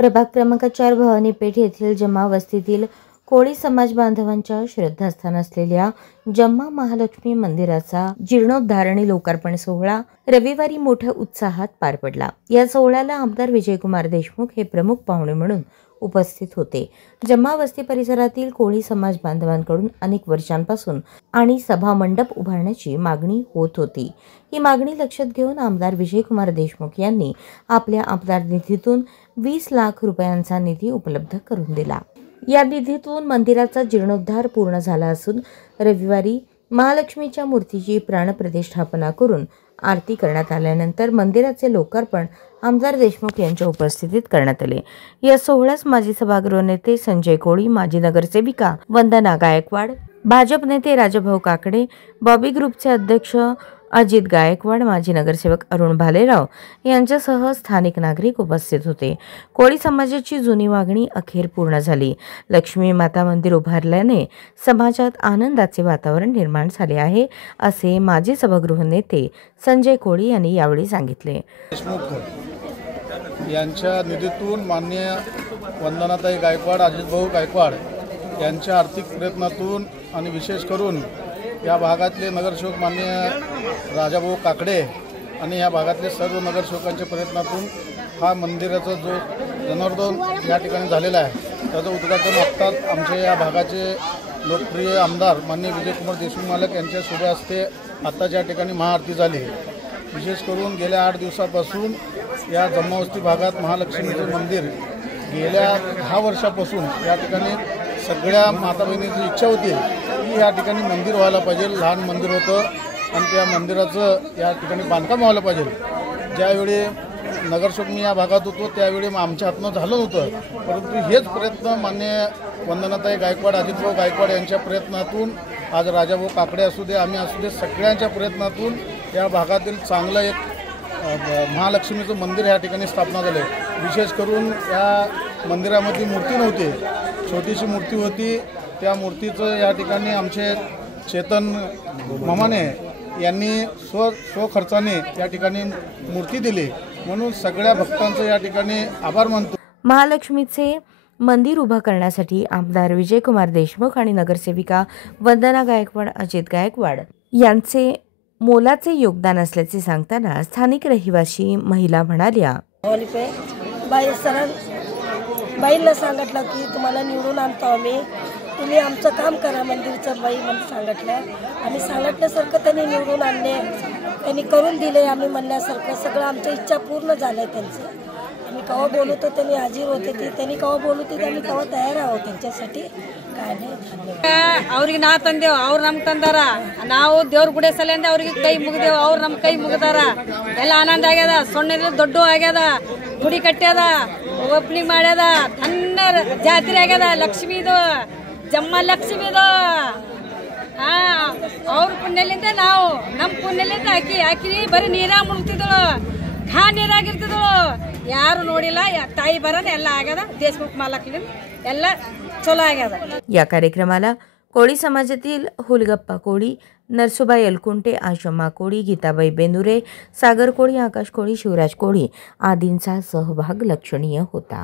प्रभाग क्रमांक 4 भवानी पेठ येथील जम्मा वस्तीतील कोळी समाज बांधवांच्या श्रद्धास्थान असलेल्या जम्मा महालक्ष्मी मंदिराचा जीर्णोद्धार आणि लोकार्पण सोहळा रविवारी मोठ्या उत्साहात पार पडला। या सोहळ्याला आमदार विजयकुमार देशमुख हे प्रमुख पाहुणे म्हणून उपस्थित होते। जम्मा वस्ती परिसरातील कोळी समाज बांधवांकडून अनेक वर्षांपासून आणि सभा मंडप उभारण्याची मागणी होत होती। ही मागणी लक्षात घेऊन आमदार विजयकुमार देशमुख यांनी आपल्या आमदार निधीतून 20 लाख रुपयांचा निधी उपलब्ध करून दिला। या निधीतून मंदिराचा जीर्णोद्धार पूर्ण झाला असून रविवारी महालक्ष्मीच्या मूर्तीची प्राणप्रतिष्ठापना करून आरती करण्यात आल्यानंतर मंदिराचे लोकार्पण आमदार देशमुख यांच्या उपस्थितीत करण्यात आले। या सोहळ्यास माजी सभागृह नेते संजय कोळी, माजी नगरसेविका वंदना गायकवाड, भाजप नेते राजाभाऊ काकडे, बॉबी ग्रुपचे अध्यक्ष अजित गायकवाड, माजी नगरसेवक अरुण भालेराव यांच्यासह स्थानिक नागरिक उपस्थित होते। कोळी समाजाची जुनी मागणी अखेर पूर्ण झाली। लक्ष्मी माता मंदिर उभारल्याने समाजात आनंदाचे वातावरण निर्माण झाले आहे, असे माजी सभागृह नेते संजय कोळी यांनी यावेळी सांगितले। देशमुख यांच्या निधीतून माननीय वंदनाताई गायकवाड, अजितभाऊ गायकवाड यांच्या आर्थिक प्रयत्नातून आणि विशेष करून या भागातले नगरसेवक माननीय राजाभाऊ काकडे आणि या भागातले सर्व नगरसेवकांच्या प्रयत्नातून हा मंदिराचा जो जनार्दन या ठिकाणी झालेला आहे त्याचं उद्घाटन आत्ताच आमच्या या भागाचे लोकप्रिय आमदार माननीय विजयकुमार देशमुख मालक यांच्या शुभ हस्ते आत्ताच या ठिकाणी महाआरती झाली। विशेष करून गेल्या 8 दिवसापासून या जम्मावस्ती भागात महालक्ष्मीचं मंदिर गेल्या 10 वर्षापासून या ठिकाणी सगळ्या माता बहिणीची इच्छा होती की या ठिकाणी मंदिर व्हायला पाहिजे। लहान मंदिर होतं आणि त्या मंदिराचं या ठिकाणी बांधकाम व्हायला पाहिजे। ज्यावेळी नगरसेवक मी या भागात होतो त्यावेळी आमच्या हातनं झालं नव्हतं, परंतु हेच प्रयत्न माननीय वंदनाताई गायकवाड, अजितभाऊ गायकवाड यांच्या प्रयत्नातून आज राजाभाऊ काकडे असू दे, आम्ही असू दे, सगळ्यांच्या प्रयत्नातून या भागातील चांगलं एक महालक्ष्मीचं मंदिर या ठिकाणी स्थापना झाले। विशेष करून या मंदिरामध्ये मूर्ती नव्हती, छोटीशी मूर्ती होती। त्या मूर्तीचं या ठिकाणी आमचे चेतन मामाने यांनी स्वखर्चाने या ठिकाणी मूर्ती दिली, म्हणून सगळ्या भक्तांचं या ठिकाणी आभार मानतो। महालक्ष्मीचे मंदिर उभा करण्यासाठी आमदार विजयकुमार देशमुख आणि नगरसेविका वंदना गायकवाड, अजित गायकवाड यांचे मोलाचे योगदान असल्याचे सांगताना स्थानिक रहिवासी महिला म्हणाल्या, बाईला सांगितलं की तुम्हाला निवडून आणतो आम्ही, तुम्ही आमचं काम करा मंदिरचं बाई म्हणून सांगितलं। आम्ही सांगितल्यासारखं त्यांनी निवडून आणले, त्यांनी करून दिले। आम्ही म्हणल्यासारखं सगळं आमच्या इच्छा पूर्ण झाल्या त्यांचं। आम्ही केव्हा बोलू तर त्यांनी हाजीर होते, त्यांनी केव्हा बोलू ते आम्ही केव्हा तयार आहोत त्यांच्यासाठी। काय नाही ಅವ್ರಿಗೆ ನಾ ತಂದೇವು, ಅವ್ರು ನಮ್ಗೆ ತಂದಾರ, ನಾವು ದೇವ್ರ ಗುಡಿ ಸಲಿಂದ ಅವ್ರಿಗೆ ಕೈ ಮುಗಿದೇವು, ಅವ್ರು ನಮ್ಮ ಕೈ ಮುಗಿದಾರ। ಎಲ್ಲ ಆನಂದ ಆಗ್ಯದ, ಸೊಣ್ಣೆಲ್ಲ ದೊಡ್ಡ ಆಗ್ಯದ, ಗುಡಿ ಕಟ್ಟ್ಯದ, ಓಪನಿಂಗ್ ಮಾಡ್ಯದ, ತನ್ನ ಜಾತ್ರೆ ಆಗ್ಯದ ಲಕ್ಷ್ಮೀದು, ಜಮ್ಮ ಲಕ್ಷ್ಮೀದು। ಅವ್ರ ಪುಣ್ಯಲಿಂದ ನಾವು ನಮ್ಮ ಪುಣ್ಯಲಿಂದ ಹಾಕಿ ಬರೀ ನೀರಾಗ ಮುಳುಗ್ತಿದ್ದಳು, ನೀರಾಗಿರ್ತಿದ್ದಳು, ಯಾರು ನೋಡಿಲ್ಲ। ತಾಯಿ ಬರೋದು ಎಲ್ಲ ಆಗ್ಯದ, ದೇಶಮುಖ ಮಾಲಕ್ಲಿಂದ ಎಲ್ಲ चला ಆಗ್ಯದ। या कार्यक्रमाला कोळी समाजातील हुलगप्पा कोळी, नरसुबाई अलकुंटे, आशम्मा कोळी, गीताबाई बेनुरे, सागर कोळी, आकाश कोळी, शिवराज कोळी आदींचा सहभाग लक्षणीय होता।